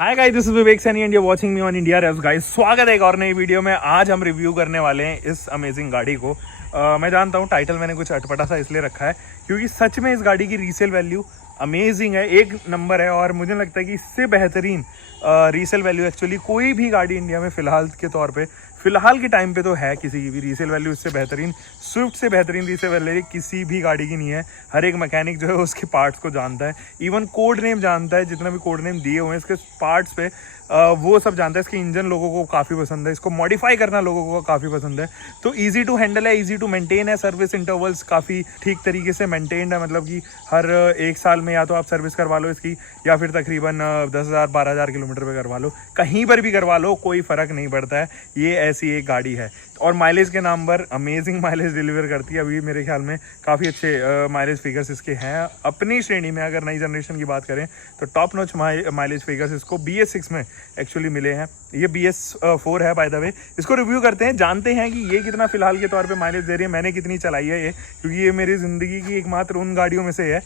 Hi guys, this is Vivek Saini and you watching me on India रेव्स guys. स्वागत है एक और नई वीडियो में। आज हम रिव्यू करने वाले हैं इस अमेजिंग गाड़ी को। मैं जानता हूँ टाइटल मैंने कुछ अटपटा सा इसलिए रखा है क्योंकि सच में इस गाड़ी की रीसेल वैल्यू अमेजिंग है, एक नंबर है। और मुझे लगता है कि इससे बेहतरीन रीसेल वैल्यू एक्चुअली कोई भी गाड़ी इंडिया में फ़िलहाल के तौर पे फिलहाल के टाइम पे तो है किसी की भी रीसेल वैल्यू इससे बेहतरीन, स्विफ्ट से बेहतरीन रीसेल वैल्यू किसी भी गाड़ी की नहीं है। हर एक मैकेनिक जो है उसके पार्ट्स को जानता है, इवन कोड नेम जानता है, जितना भी कोड नेम दिए हुए हैं इसके पार्ट्स पे वो सब जानता है। इसके इंजन लोगों को काफ़ी पसंद है, इसको मॉडिफाई करना लोगों को काफ़ी पसंद है। तो ईजी टू हैंडल है, ईजी टू मेंटेन है। सर्विस इंटरवल्स काफ़ी ठीक तरीके से मेंटेन्ड है, मतलब कि हर एक साल में या तो आप सर्विस करवा लो इसकी या फिर तकरीबन 10,000-12,000 किलोमीटर पे करवा लो, कहीं पर भी करवा लो, कोई फ़र्क नहीं पड़ता है। ये ऐसी एक गाड़ी है और माइलेज के नाम पर अमेजिंग माइलेज डिलीवर करती है। अभी मेरे ख्याल में काफ़ी अच्छे माइलेज फिगर्स इसके हैं अपनी श्रेणी में। अगर नई जनरेशन की बात करें तो टॉप नॉच माइलेज फिगर्स इसको BS6 में एक्चुअली मिले हैं। ये BS4 है बाय द वे। इसको रिव्यू करते हैं, जानते हैं कि ये कितना फिलहाल के तौर पे माइलेज दे रही है, मैंने कितनी चलाई है ये, क्योंकि ये मेरी ज़िंदगी की एकमात्र उन गाड़ियों में से है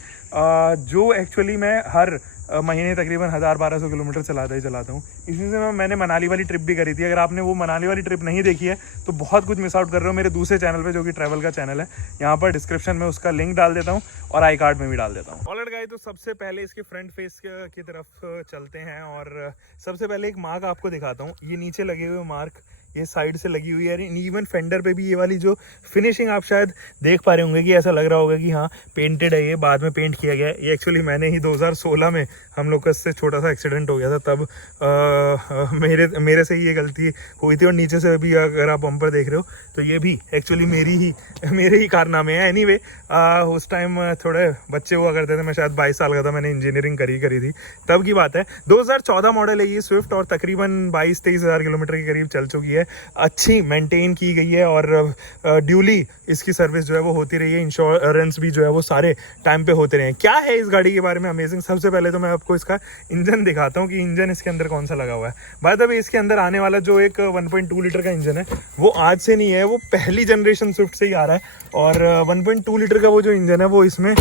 जो एक्चुअली मैं हर महीने तकरीबन 1,000-1,200 किलोमीटर चलाता हूँ। इसी से मैंने मनाली वाली ट्रिप भी करी थी। अगर आपने वो मनाली वाली ट्रिप नहीं देखी है तो बहुत कुछ मिस आउट कर रहे हो मेरे दूसरे चैनल पे, जो कि ट्रैवल का चैनल है। यहाँ पर डिस्क्रिप्शन में उसका लिंक डाल देता हूँ और आई कार्ड में भी डाल देता हूँ। ऑलराइट गाइस, तो सबसे पहले इसके फ्रंट फेस की तरफ चलते हैं और सबसे पहले एक मार्क आपको दिखाता हूँ। ये नीचे लगे हुए मार्क ये साइड से लगी हुई है। इवन फेंडर पे भी ये वाली जो फिनिशिंग आप शायद देख पा रहे होंगे कि ऐसा लग रहा होगा कि हाँ पेंटेड है, ये बाद में पेंट किया गया है। ये एक्चुअली मैंने ही 2016 में हम लोग का इससे छोटा सा एक्सीडेंट हो गया था, तब मेरे से ही ये गलती हुई थी। और नीचे से भी अगर आप बम्पर देख रहे हो तो ये भी एक्चुअली मेरे ही कारनामे हैं। एनीवे, उस टाइम थोड़े बच्चे हुआ करते थे, मैं शायद 22 साल का था, मैंने इंजीनियरिंग करी थी, तब की बात है। 2014 मॉडल है ये स्विफ्ट और तकरीबन 22-23 हज़ार किलोमीटर के करीब चल चुकी है। अच्छी मेंटेन की गई है और ड्यूली इसकी सर्विस जो है वो होती रही है। इंश्योरेंस भी जो है वो सारे टाइम पे होते रहे हैं। क्या है इस गाड़ी के बारे में अमेजिंग? सबसे पहले तो मैं आपको इसका इंजन दिखाता हूँ कि इंजन इसके अंदर कौन सा लगा हुआ है। बाय द वे, इसके अंदर आने वाला जो एक 1.2 लीटर का इंजन है वो आज से नहीं है, वो पहली जनरेशन स्विफ्ट से ही आ रहा है। और 1.2 लीटर का वो जो इंजन है वो इसमें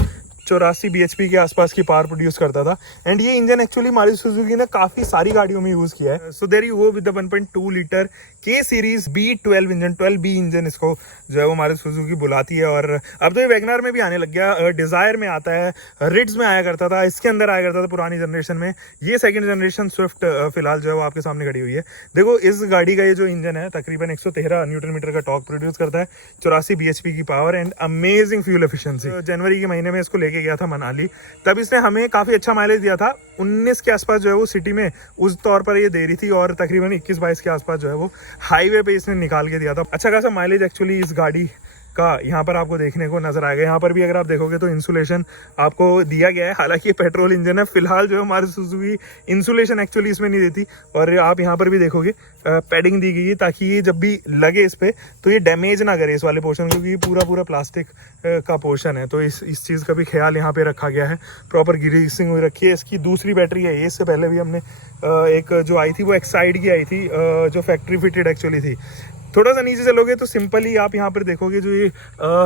84 bhp के आसपास की पावर प्रोड्यूस करता था। एंड ये इंजन एक्चुअली मारुति सुजुकी ने काफी सारी गाड़ियों में यूज किया है। So there you go with the 1.2 litre K series B12 engine, 12B engine इसको जो है वो मारुति सुजुकी बुलाती है। और अब तो ये वैगनर में भी आने लग गया, डिजायर में आता है, रिड्स में आया करता था, इसके अंदर आया करता था पुरानी जनरेशन में। ये सेकंड जनरेशन स्विफ्ट फिलहाल जो है वो आपके सामने खड़ी हुई है। देखो, इस गाड़ी का ये जो इंजन है तकरीबन 113 न्यूटन मीटर का टॉर्क प्रोड्यूस करता है, 84 bhp की power and amazing fuel efficiency. जनवरी के महीने में इसको लेके गया था मनाली, तब इसने हमें काफी अच्छा माइलेज दिया था। 19 के आसपास जो है वो सिटी में उस तौर पर ये दे रही थी और तकरीबन 21-22 के आसपास जो है वो हाईवे पे इसने निकाल के दिया था। अच्छा खासा माइलेज एक्चुअली इस गाड़ी का यहाँ पर आपको देखने को नजर आएगा। यहाँ पर भी अगर आप देखोगे तो इंसुलेशन आपको दिया गया है, हालांकि ये पेट्रोल इंजन है। फिलहाल जो है हमारी सुजुकी इंसुलेशन एक्चुअली इसमें नहीं देती। और आप यहाँ पर भी देखोगे पैडिंग दी गई है ताकि ये जब भी लगे इस पे तो ये डैमेज ना करे इस वाले पोर्शन, क्योंकि ये पूरा प्लास्टिक का पोर्शन है। तो इस चीज़ का भी ख्याल यहाँ पे रखा गया है। प्रॉपर ग्रीसिंग हुई रखी है। इसकी दूसरी बैटरी है ये, इससे पहले भी हमने एक जो आई थी वो एक्साइड की आई थी, जो फैक्ट्री फिटेड एक्चुअली थी। थोड़ा सा नीचे चलोगे तो सिंपली आप यहाँ पर देखोगे जो ये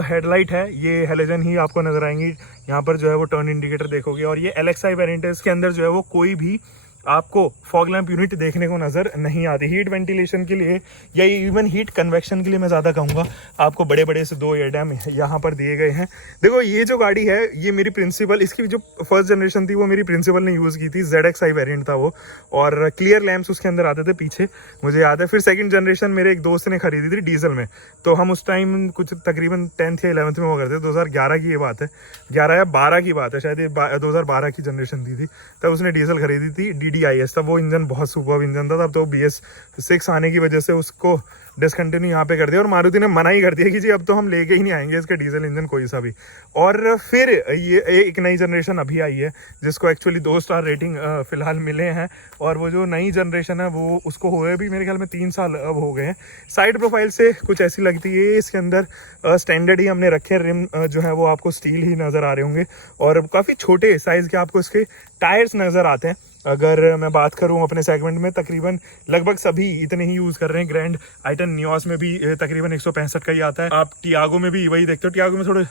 हेडलाइट है ये हेलोजन ही आपको नजर आएंगी। यहाँ पर जो है वो टर्न इंडिकेटर देखोगे और ये LXi वेरिएंट है, इसके अंदर जो है वो कोई भी आपको फॉग लैंप यूनिट देखने को नजर नहीं आती। हीट वेंटिलेशन के लिए या इवन हीट कन्वेक्शन के लिए मैं ज़्यादा कहूँगा, आपको बड़े बड़े से 2 एयर डैम यहाँ पर दिए गए हैं। देखो, ये जो गाड़ी है ये मेरी प्रिंसिपल, इसकी जो फर्स्ट जनरेशन थी वो मेरी प्रिंसिपल ने यूज़ की थी। ZXi वेरिएंट था वो और क्लियर लैंप्स उसके अंदर आते थे पीछे, मुझे याद है। फिर सेकंड जनरेशन मेरे एक दोस्त ने खरीदी थी डीजल में, तो हम उस टाइम कुछ तकरीबन 10th या 11th में हुआ करते। 2011 की ये बात है, 11 या 12 की बात है शायद, ये 2012 की जनरेशन थी तब उसने डीजल खरीदी थी DDIS। तब वो इंजन बहुत सुपर इंजन था, तब तो BS6 आने की वजह से उसको डिसकंटिन्यू यहाँ पे कर दिया और मारुति ने मना ही कर दिया कि जी अब तो हम लेके ही नहीं आएंगे इसका डीजल इंजन कोई सा भी। और फिर ये एक नई जनरेशन अभी आई है जिसको एक्चुअली 2 स्टार रेटिंग फिलहाल मिले हैं। और वो जो नई जनरेशन है वो उसको हुए भी मेरे ख्याल में 3 साल अब हो गए हैं। साइड प्रोफाइल से कुछ ऐसी लगती है, इसके अंदर स्टैंडर्ड ही हमने रखे। रिम जो है वो आपको स्टील ही नज़र आ रहे होंगे और काफ़ी छोटे साइज़ के आपको इसके टायर्स नज़र आते हैं। अगर मैं बात करूं अपने सेगमेंट में, तकरीबन लगभग सभी इतने ही यूज़ कर रहे हैं। ग्रैंड आइटन नियोस में भी तकरीबन 165 का ही आता है। आप टियागो में भी वही देखते हो, टियागो में थोड़े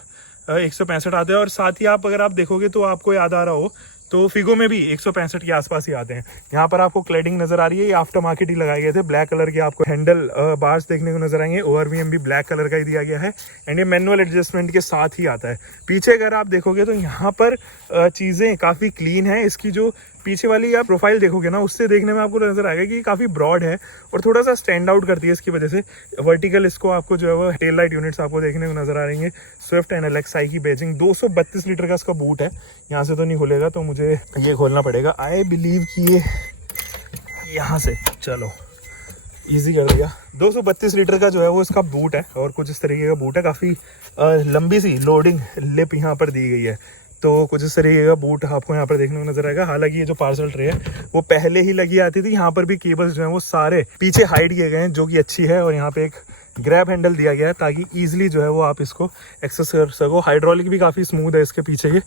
165 आते हैं। और साथ ही अगर आप देखोगे तो आपको याद आ रहा हो तो फिगो में भी 165 के आसपास ही आते हैं। यहाँ पर आपको क्लेडिंग नजर आ रही है, ये आफ्टर मार्केट ही लगाए गए थे। ब्लैक कलर के आपको हैंडल बार्स देखने को नजर आएंगे, ओवरवीएम भी ब्लैक कलर का ही दिया गया है एंड ये मैनुअल एडजस्टमेंट के साथ ही आता है। पीछे अगर आप देखोगे तो यहाँ पर चीज़ें काफ़ी क्लीन है। इसकी जो पीछे वाली आप प्रोफाइल देखोगे ना, उससे देखने में आपको नजर आएगा कि ये काफ़ी ब्रॉड है और थोड़ा सा स्टैंड आउट करती है इसकी वजह से। वर्टिकल इसको आपको जो है वो टेल लाइट यूनिट्स आपको देखने को नजर आ रही हैं। स्विफ्ट एंड एलेक्साई की बैजिंग, 232 लीटर का इसका बूट है। यहाँ से तो नहीं खुलेगा तो मुझे ये खोलना पड़ेगा। आई बिलीव कि ये यहाँ से, चलो इजी कर दिया। 232 लीटर का जो है वो इसका बूट है और कुछ इस तरीके का बूट है। काफ़ी लंबी सी लोडिंग लिप यहाँ पर दी गई है, तो कुछ इस तरीके का बूट आपको यहाँ पर देखने को नजर आएगा। हालांकि ये जो पार्सल ट्रे है वो पहले ही लगी आती थी। यहाँ पर भी केबल्स जो हैं वो सारे पीछे हाइड किए गए हैं, जो कि अच्छी है। और यहाँ पे एक ग्रैब हैंडल दिया गया है ताकि ईजिली जो है वो आप इसको एक्सेस कर सको। हाइड्रोलिक भी काफ़ी स्मूथ है इसके पीछे के,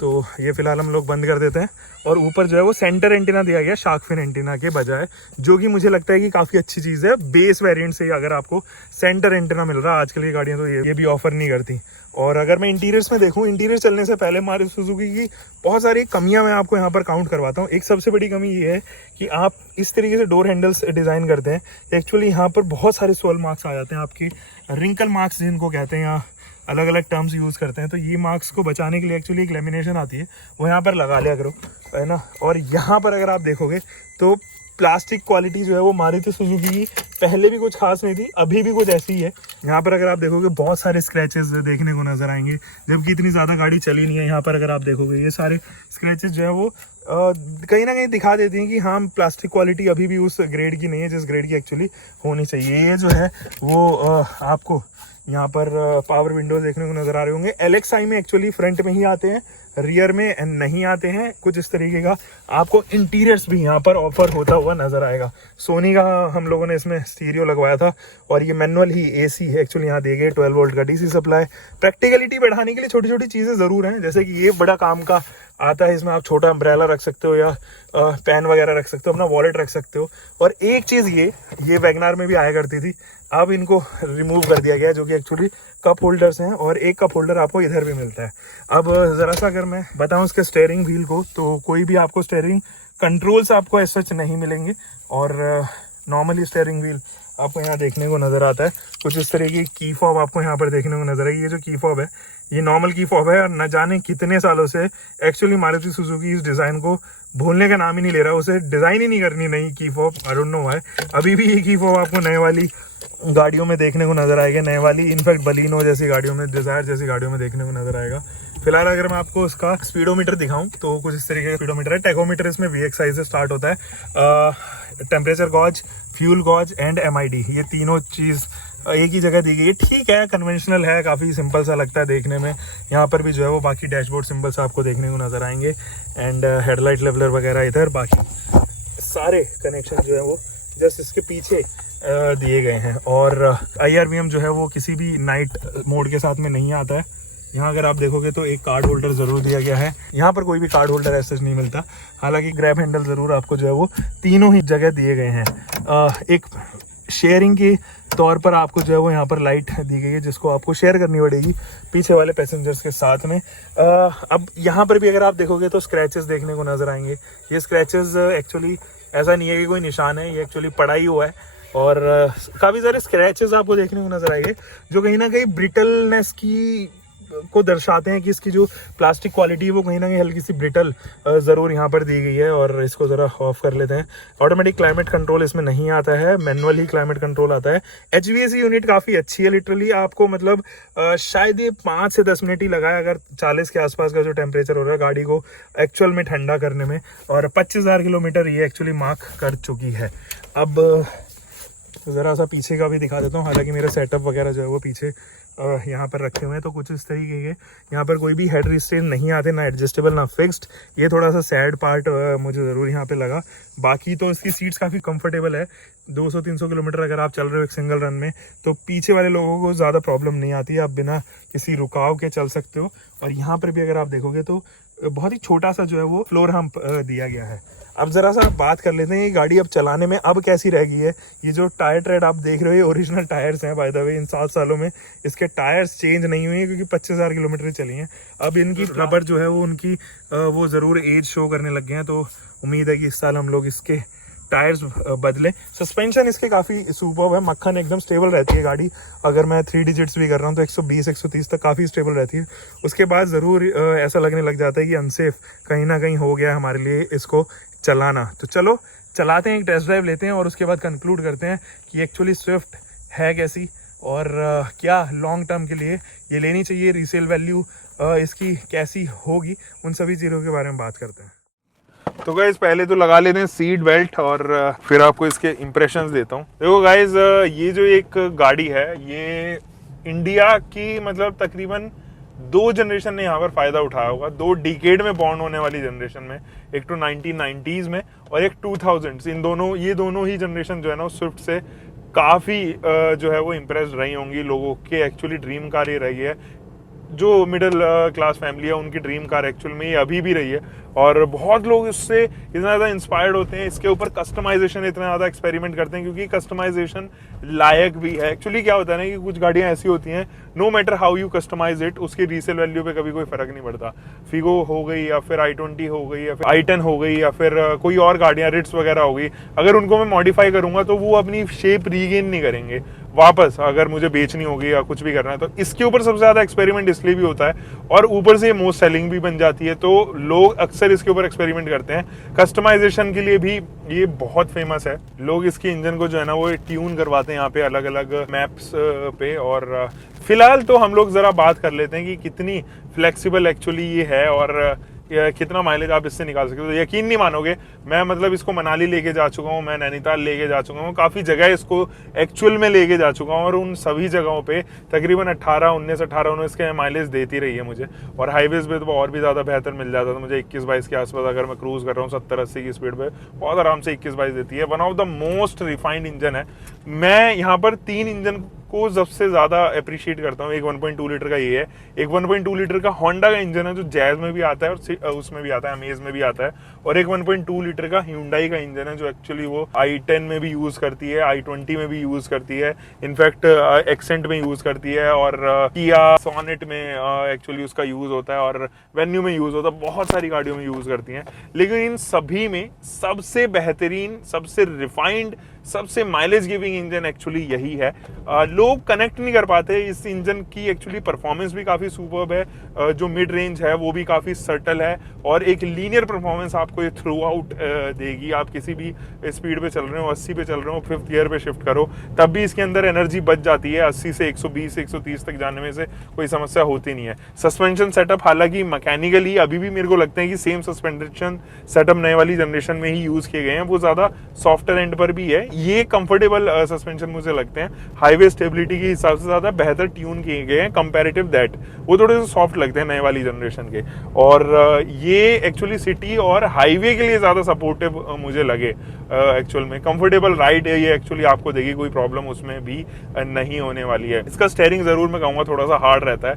तो ये फिलहाल हम लोग बंद कर देते हैं। और ऊपर जो है वो सेंटर एंटीना दिया गया शार्क फिन एंटीना के बजाय, जो कि मुझे लगता है कि काफ़ी अच्छी चीज़ है। बेस वेरिएंट से ही अगर आपको सेंटर एंटीना मिल रहा है, आजकल की गाड़ियाँ तो ये भी ऑफर नहीं करती। और अगर मैं इंटीरियर्स में देखूँ, इंटीरियर चलने से पहले मारुति सुजुकी की बहुत सारी कमियां मैं आपको यहाँ पर काउंट करवाता हूँ। एक सबसे बड़ी कमी ये है कि आप इस तरीके से डोर हैंडल्स डिज़ाइन करते हैं, एक्चुअली यहाँ पर बहुत सारे सोल मार्क्स आ जाते हैं आपके, रिंकल मार्क्स जिनको कहते हैं, यहाँ अलग अलग टर्म्स यूज़ करते हैं। तो ये मार्क्स को बचाने के लिए एक्चुअली एक लेमिनेशन आती है, वो यहाँ पर लगा लिया करो, है ना। और यहाँ पर अगर आप देखोगे तो प्लास्टिक क्वालिटी जो है वो मारुति सुजुकी की पहले भी कुछ खास नहीं थी, अभी भी कुछ ऐसी ही है। यहाँ पर अगर आप देखोगे बहुत सारे स्क्रैचेस देखने को नजर आएंगे, जबकि इतनी ज़्यादा गाड़ी चली नहीं है। यहाँ पर अगर आप देखोगे ये सारे स्क्रैचेस जो है वो कहीं ना कहीं दिखा देती हैं कि हाँ, प्लास्टिक क्वालिटी अभी भी उस ग्रेड की नहीं है जिस ग्रेड की एक्चुअली होनी चाहिए। ये जो है वो आपको यहाँ पर पावर विंडोज देखने को नजर आ रहे होंगे। एलेक्साई में एक्चुअली फ्रंट में ही आते हैं, रियर में नहीं आते हैं। कुछ इस तरीके का आपको इंटीरियर्स भी यहाँ पर ऑफर होता हुआ नजर आएगा। सोनी का हम लोगों ने इसमें स्टीरियो लगवाया था और ये मैनुअल ही एसी है एक्चुअली यहाँ दे गए। 12 वोल्ट का डीसी सप्लाई। प्रैक्टिकलिटी बढ़ाने के लिए छोटी छोटी चीज़ें ज़रूर हैं, जैसे कि ये बड़ा काम का आता है, इसमें आप छोटा अम्ब्रेला रख सकते हो या पेन वगैरह रख सकते हो, अपना वॉलेट रख सकते हो। और एक चीज़ ये वैगनार में भी आया करती थी, अब इनको रिमूव कर दिया गया है, जो कि एक्चुअली कप होल्डर्स हैं और एक कप होल्डर आपको इधर भी मिलता है। अब ज़रा सा अगर मैं बताऊं इसके स्टीयरिंग व्हील को, तो कोई भी आपको स्टीयरिंग कंट्रोल्स आपको ऐसा सच नहीं मिलेंगे और नॉर्मली स्टीयरिंग व्हील आपको यहाँ देखने को नज़र आता है। कुछ इस तरीके की फॉब आपको यहाँ पर देखने को नजर आएगी। ये जो की फॉब है ये नॉर्मल की फॉब है और न जाने कितने सालों से एक्चुअली मारुति सुजुकी इस डिज़ाइन को भूलने का नाम ही नहीं ले रहा, उसे डिज़ाइन ही नहीं करनी नई key fob. I don't know why अभी भी ये की फॉब आपको नए वाली गाड़ियों में देखने को नजर आएगा, नए वाली इनफैक्ट बलिनो जैसी गाड़ियों में, डिजायर जैसी गाड़ियों में देखने को नजर आएगा। फिलहाल अगर मैं आपको इसका स्पीडोमीटर दिखाऊं तो कुछ इस तरीके का स्पीडोमीटर है। टैकोमीटर इसमें VXI से स्टार्ट होता है। Temperature gauge, fuel gauge and MID, ये तीनों चीज़ एक ही जगह दी गई है। ठीक है, कन्वेंशनल है, काफ़ी सिंपल सा लगता है देखने में। यहाँ पर भी जो है वो बाकी डैशबोर्ड सिंबल्स आपको देखने को नजर आएंगे एंड हेडलाइट लेवलर वगैरह इधर। बाकी सारे कनेक्शन जो है वो जस्ट इसके पीछे दिए गए हैं। और IRVM जो है वो किसी भी नाइट मोड के साथ में नहीं आता है। यहाँ अगर आप देखोगे तो एक कार्ड होल्डर ज़रूर दिया गया है, यहाँ पर कोई भी कार्ड होल्डर ऐसे नहीं मिलता। हालांकि ग्रैब हैंडल ज़रूर आपको जो है वो तीनों ही जगह दिए गए हैं। एक शेयरिंग के तौर पर आपको जो है वो यहाँ पर लाइट दी गई है, जिसको आपको शेयर करनी पड़ेगी पीछे वाले पैसेंजर्स के साथ में। अब यहाँ पर भी अगर आप देखोगे तो स्क्रैचेस देखने को नज़र आएंगे। ये स्क्रैचेस एक्चुअली ऐसा नहीं है कि कोई निशान है, ये एक्चुअली पड़ा ही हुआ है। और काफ़ी सारे स्क्रैचेस आपको देखने को नजर आएंगे जो कहीं ना कहीं ब्रिटलनेस को दर्शाते हैं कि इसकी जो प्लास्टिक क्वालिटी है वो कहीं ना कहीं हल्की सी ब्रिटल ज़रूर यहाँ पर दी गई है। और इसको ज़रा ऑफ कर लेते हैं। ऑटोमेटिक क्लाइमेट कंट्रोल इसमें नहीं आता है, मैनुअल ही क्लाइमेट कंट्रोल आता है। HVAC यूनिट काफ़ी अच्छी है, लिटरली आपको मतलब शायद ये 5 से 10 मिनट ही लगाए अगर 40 के आसपास का जो टेम्परेचर हो रहा है गाड़ी को एक्चुअल में ठंडा करने में। और 25,000 किलोमीटर ये एक्चुअली मार्क कर चुकी है। अब ज़रा सा पीछे का भी दिखा देता हूँ। हालांकि मेरा सेटअप वगैरह जो है वो पीछे यहाँ पर रखे हुए हैं, तो कुछ इस तरीके के यहाँ पर कोई भी हेड रिस्ट्रेन नहीं आते, ना एडजस्टेबल ना फिक्स्ड। ये थोड़ा सा सैड पार्ट मुझे ज़रूर यहाँ पे लगा। बाकी तो इसकी सीट्स काफ़ी कंफर्टेबल है। 200-300 किलोमीटर अगर आप चल रहे हो एक सिंगल रन में तो पीछे वाले लोगों को ज़्यादा प्रॉब्लम नहीं आती है, आप बिना किसी रुकाव के चल सकते हो। और यहाँ पर भी अगर आप देखोगे तो बहुत ही छोटा सा जो है वो फ्लोर हम्प दिया गया है। अब जरा सा बात कर लेते हैं ये गाड़ी अब चलाने में अब कैसी रह गई है। ये जो टायर ट्रेड आप देख रहे हो ये ओरिजिनल टायर्स हैं बाय द वे। इन 7 सालों में इसके टायर्स चेंज नहीं हुए हैं क्योंकि 25,000 किलोमीटर चली हैं। अब इनकी रबर जो है वो उनकी वो ज़रूर एज शो करने लग गए हैं, तो उम्मीद है कि इस साल हम लोग इसके टायर्स बदले। सस्पेंशन इसके काफ़ी सुपर्ब है, मक्खन एकदम स्टेबल रहती है गाड़ी। अगर मैं 3 डिजिट्स भी कर रहा हूँ तो 120-130 तक काफ़ी स्टेबल रहती है। उसके बाद ज़रूर ऐसा लगने लग जाता है कि अनसेफ कहीं ना कहीं हो गया हमारे लिए इसको चलाना। तो चलो चलाते हैं, एक टेस्ट ड्राइव लेते हैं और उसके बाद कंक्लूड करते हैं कि एक्चुअली स्विफ्ट है कैसी और क्या लॉन्ग टर्म के लिए ये लेनी चाहिए, रीसेल वैल्यू इसकी कैसी होगी, उन सभी चीज़ों के बारे में बात करते हैं। तो गाइज पहले तो लगा लेते हैं सीट बेल्ट और फिर आपको इसके इम्प्रेशंस देता हूँ। देखो गाइज ये जो एक गाड़ी है ये इंडिया की मतलब तकरीबन 2 जनरेशन ने यहाँ पर फायदा उठाया होगा, 2 डिकेड में बॉर्न होने वाली जनरेशन में। एक तो 1990s में और एक 2000s। ये दोनों ही जनरेशन जो है ना स्विफ्ट से काफ़ी जो है वो इम्प्रेस्ड रही होंगी। लोगों के एक्चुअली ड्रीम कार ये रही है, जो मिडिल क्लास फैमिली है उनकी ड्रीम कार एक्चुअल में ये अभी भी रही है। और बहुत लोग इससे इतना ज़्यादा इंस्पायर्ड होते हैं, इसके ऊपर कस्टमाइजेशन इतना ज़्यादा एक्सपेरिमेंट करते हैं क्योंकि कस्टमाइजेशन लायक भी है। एक्चुअली क्या होता है ना कि कुछ गाड़ियाँ ऐसी होती हैं no matter how you customize it, उसकी रीसेल वैल्यू पे कभी कोई फर्क नहीं पड़ता। फिगो हो गई या फिर i20 हो गई या फिर i10 हो गई या फिर कोई और गाड़ियाँ रिट्स वगैरह हो गई, अगर उनको मैं मॉडिफाई करूँगा तो वो अपनी शेप रीगेन नहीं करेंगे वापस, अगर मुझे बेचनी होगी या कुछ भी करना है। तो इसके ऊपर सबसे ज़्यादा एक्सपेरिमेंट इसलिए भी होता है और ऊपर से मोस्ट सेलिंग भी बन जाती है, तो लोग अक्सर इसके ऊपर एक्सपेरिमेंट करते हैं। कस्टमाइजेशन के लिए भी ये बहुत फेमस है। लोग इसके इंजन को जो है ना वो ट्यून करवाते हैं यहाँ पे अलग अलग मैप्स पे। और फिलहाल तो हम लोग ज़रा बात कर लेते हैं कि कितनी फ्लेक्सिबल एक्चुअली ये है और कितना माइलेज आप इससे निकाल सकते हो। तो यकीन नहीं मानोगे, मैं मतलब इसको मनाली लेके जा चुका हूँ, मैं नैनीताल लेके जा चुका हूँ, काफ़ी जगह इसको एक्चुअल में लेके जा चुका हूँ और उन सभी जगहों पे तकरीबन 18-19 के माइलेज देती रही है मुझे। और हाईवेज पे तो और भी ज़्यादा बेहतर मिल जाता था मुझे, 21-22 के आसपास अगर मैं क्रूज़ कर रहा हूँ 70-80 की स्पीड पे बहुत आराम से 21-22 देती है। One of the most refined engine है। मैं यहाँ पर 3 इंजन को सबसे ज़्यादा अप्रिशिएट करता हूँ। एक 1.2 लीटर का ये है, एक 1.2 लीटर का होंडा का इंजन है जो जैज में भी आता है और उसमें भी आता है, अमेज में भी आता है, और एक 1.2 लीटर का Hyundai का इंजन है जो एक्चुअली वो i10 में भी यूज़ करती है, i20 में भी यूज़ करती है, इनफैक्ट एक्सेंट में यूज़ करती है और किया सोनेट में एक्चुअली उसका यूज़ होता है और वेन्यू में यूज़ होता है, बहुत सारी गाड़ियों में यूज़ करती हैं। लेकिन इन सभी में सबसे बेहतरीन, सबसे रिफाइंड, सबसे माइलेज गिविंग इंजन एक्चुअली यही है। लोग कनेक्ट नहीं कर पाते इस इंजन की एक्चुअली परफॉर्मेंस भी काफ़ी सुपर्ब है, जो मिड रेंज है वो भी काफ़ी सर्टल है और एक लीनियर परफॉर्मेंस आपको ये थ्रू आउट देगी। आप किसी भी स्पीड पे चल रहे हो, 80 पे चल रहे हो, 5th गियर पे शिफ्ट करो तब भी इसके अंदर एनर्जी बच जाती है। 80 से 120-130 तक जाने में से कोई समस्या होती नहीं है। सस्पेंशन सेटअप हालांकि मैकेनिकली अभी भी मेरे को लगता है कि सेम सस्पेंशन सेटअप नए वाली जनरेशन में ही यूज़ किए गए हैं, वो ज़्यादा सॉफ्टवेयर एंड पर भी है। ये कंफर्टेबल सस्पेंशन मुझे लगते हैं, हाईवे स्टेबिलिटी के हिसाब से ज़्यादा बेहतर ट्यून किए गए हैं कंपैरेटिव दैट, वो थोड़े से सॉफ्ट लगते हैं नए वाली जनरेशन के। और ये एक्चुअली सिटी और हाईवे के लिए ज़्यादा सपोर्टिव मुझे लगे। एक्चुअल में कंफर्टेबल राइड है ये एक्चुअली आपको देगी, कोई प्रॉब्लम उसमें भी नहीं होने वाली है। इसका स्टेयरिंग ज़रूर मैं कहूँगा थोड़ा सा हार्ड रहता है,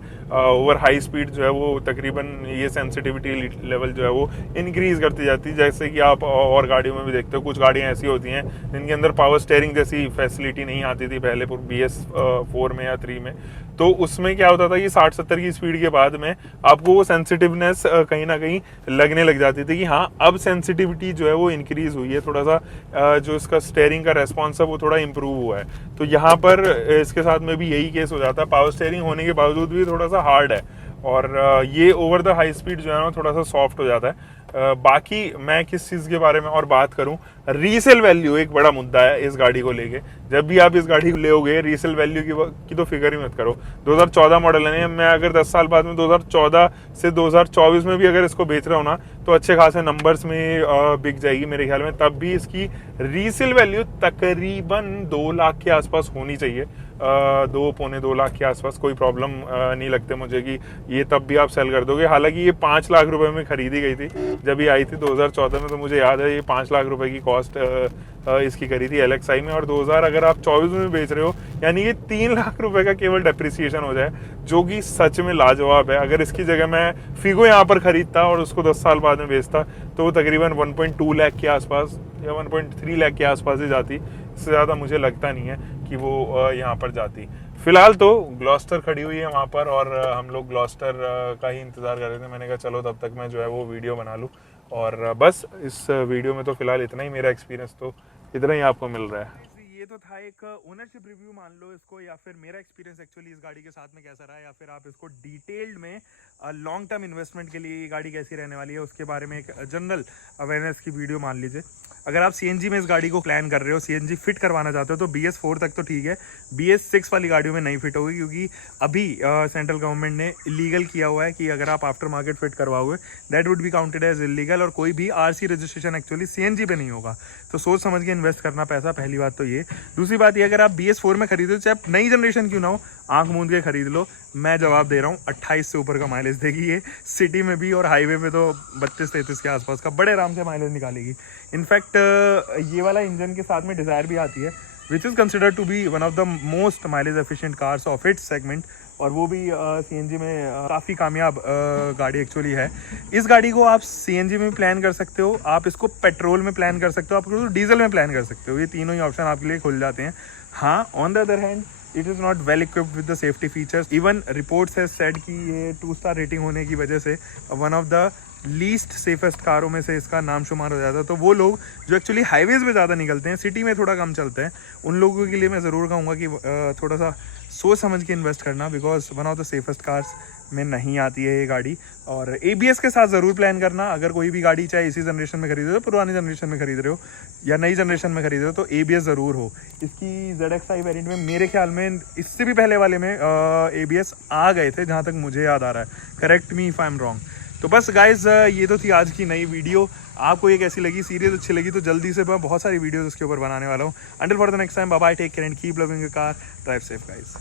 ओवर हाई स्पीड जो है वो तकरीबन ये सेंसिटिविटी लेवल जो है वो इंक्रीज करती जाती है। जैसे कि आप और गाड़ियों में भी देखते हो, कुछ गाड़ियाँ ऐसी होती हैं जिनके अंदर पावर स्टेयरिंग जैसी फैसिलिटी नहीं आती थी पहले BS4 में या 3 में, तो उसमें क्या होता था कि 60-70 की स्पीड के बाद में आपको वो सेंसिटिवनेस कहीं ना कहीं लगने लग जाती थी कि हाँ अब सेंसिटिविटी जो है वो इंक्रीज हुई है, थोड़ा सा जो इसका स्टेयरिंग का रेस्पॉन्स है वो थोड़ा इंप्रूव हुआ है। तो यहाँ पर इसके साथ में भी यही केस हो जाता है, पावर स्टेयरिंग होने के बावजूद भी थोड़ा सा हार्ड है और ये ओवर द हाई स्पीड जो है ना थोड़ा सा सॉफ्ट हो जाता है। बाकी मैं किस चीज़ के बारे में और बात करूं, रीसेल वैल्यू एक बड़ा मुद्दा है इस गाड़ी को लेके। जब भी आप इस गाड़ी को लेओगे रीसेल वैल्यू की तो फिक्र ही मत करो। 2014 मॉडल है, मैं अगर 10 साल बाद में 2014 से 2024 में भी अगर इसको बेच रहा हूँ ना तो अच्छे खासे नंबर्स में बिक जाएगी मेरे ख्याल में। तब भी इसकी रीसेल वैल्यू तकरीबन 2 लाख के आसपास होनी चाहिए, 2-2.25 लाख के आसपास। कोई प्रॉब्लम नहीं लगते मुझे कि ये तब भी आप सेल कर दोगे। हालांकि ये 5 लाख रुपए में खरीदी गई थी जब ये आई थी 2014 में, तो मुझे याद है ये 5 लाख रुपए की कॉस्ट इसकी करी थी LXi में, और 2000 अगर आप 24 में बेच रहे हो, यानी कि 3 लाख रुपए का केवल डेप्रिसिएशन हो जाए, जो कि सच में लाजवाब है। अगर इसकी जगह मैं फिगो यहाँ पर खरीदता और उसको 10 साल बाद में बेचता, तो वो तकरीबन 1.2 लाख के आसपास या 1.3 लाख के आसपास ही जाती। इससे ज़्यादा मुझे लगता नहीं है कि वो यहाँ पर जाती। फिलहाल तो ग्लॉस्टर खड़ी हुई है वहाँ पर, और हम लोग ग्लॉस्टर का ही इंतज़ार कर रहे थे। मैंने कहा चलो तब तक मैं जो है वो वीडियो बना लूँ, और बस इस वीडियो में तो फिलहाल इतना ही, मेरा एक्सपीरियंस तो इतना ही आपको मिल रहा है। ये तो था एक ओनरशिप रिव्यू मान लो इसको, या फिर मेरा एक्सपीरियंस एक्चुअली इस गाड़ी के साथ में कैसा रहा है, या फिर आप इसको डिटेल्ड में लॉन्ग टर्म इन्वेस्टमेंट के लिए ये गाड़ी कैसी रहने वाली है उसके बारे में एक जनरल अवेयरनेस की वीडियो मान लीजिए। अगर आप CNG में इस गाड़ी को प्लान कर रहे हो, CNG फिट करवाना चाहते हो, तो BS4 तक तो ठीक है, BS6 वाली गाड़ियों में नहीं फिट होगी, क्योंकि अभी सेंट्रल गवर्नमेंट ने इलीगल किया हुआ है कि अगर आप आफ्टर मार्केट फिट करवाओगे that would be counted as illegal, और कोई भी RC रजिस्ट्रेशन एक्चुअली CNG पे नहीं होगा। तो सोच समझ के इन्वेस्ट करना पैसा, पहली बात तो ये। दूसरी बात ये, अगर आप BS4 में खरीदो, चाहे नई जनरेशन क्यों ना हो, आंख मूंद के खरीद लो, मैं जवाब दे रहा हूँ 28 से ऊपर का माइलेज देगी ये, सिटी में भी, और हाईवे पे तो 32-33 के आसपास का बड़े आराम से माइलेज निकालेगी। इनफैक्ट ये वाला इंजन के साथ में डिज़ायर भी आती है, which is considered to be one of the most mileage efficient cars of its segment, और वो भी CNG में काफ़ी कामयाब गाड़ी एक्चुअली है। इस गाड़ी को आप CNG में प्लान कर सकते हो, आप इसको पेट्रोल में प्लान कर सकते हो, आप इसको डीजल में प्लान कर सकते हो, ये तीनों ही ऑप्शन आपके लिए खुल जाते हैं। हाँ, on the other hand it is not well equipped with the safety features. Even reports has said कि ये 2 स्टार रेटिंग होने की वजह से one of the least safest कारों में से इसका नाम शुमार हो जाता है। तो वो लोग जो एक्चुअली हाईवेज़ में ज़्यादा निकलते हैं, सिटी में थोड़ा कम चलते हैं, उन लोगों के लिए मैं ज़रूर कहूँगा कि थोड़ा सा सोच समझ के इन्वेस्ट करना, because one of the safest cars में नहीं आती है ये गाड़ी। और ABS के साथ ज़रूर प्लान करना, अगर कोई भी गाड़ी चाहे इसी जनरेशन में खरीद रहे हो, पुरानी जनरेशन में खरीद रहे हो या नई जनरेशन में खरीद रहे हो, तो ABS ज़रूर हो। इसकी ZXi वेरिएंट में मेरे ख्याल में इससे भी पहले वाले में ABS आ गए थे, जहाँ तक मुझे याद आ रहा है, correct me if I am wrong. तो बस गाइज ये तो थी आज की नई वीडियो। आपको ये कैसी लगी, सीरीज अच्छी लगी तो जल्दी से मैं बहुत सारी वीडियोस उसके ऊपर बनाने वाला हूँ। Until for the next time, bye bye, take care and keep loving your car, drive safe guys.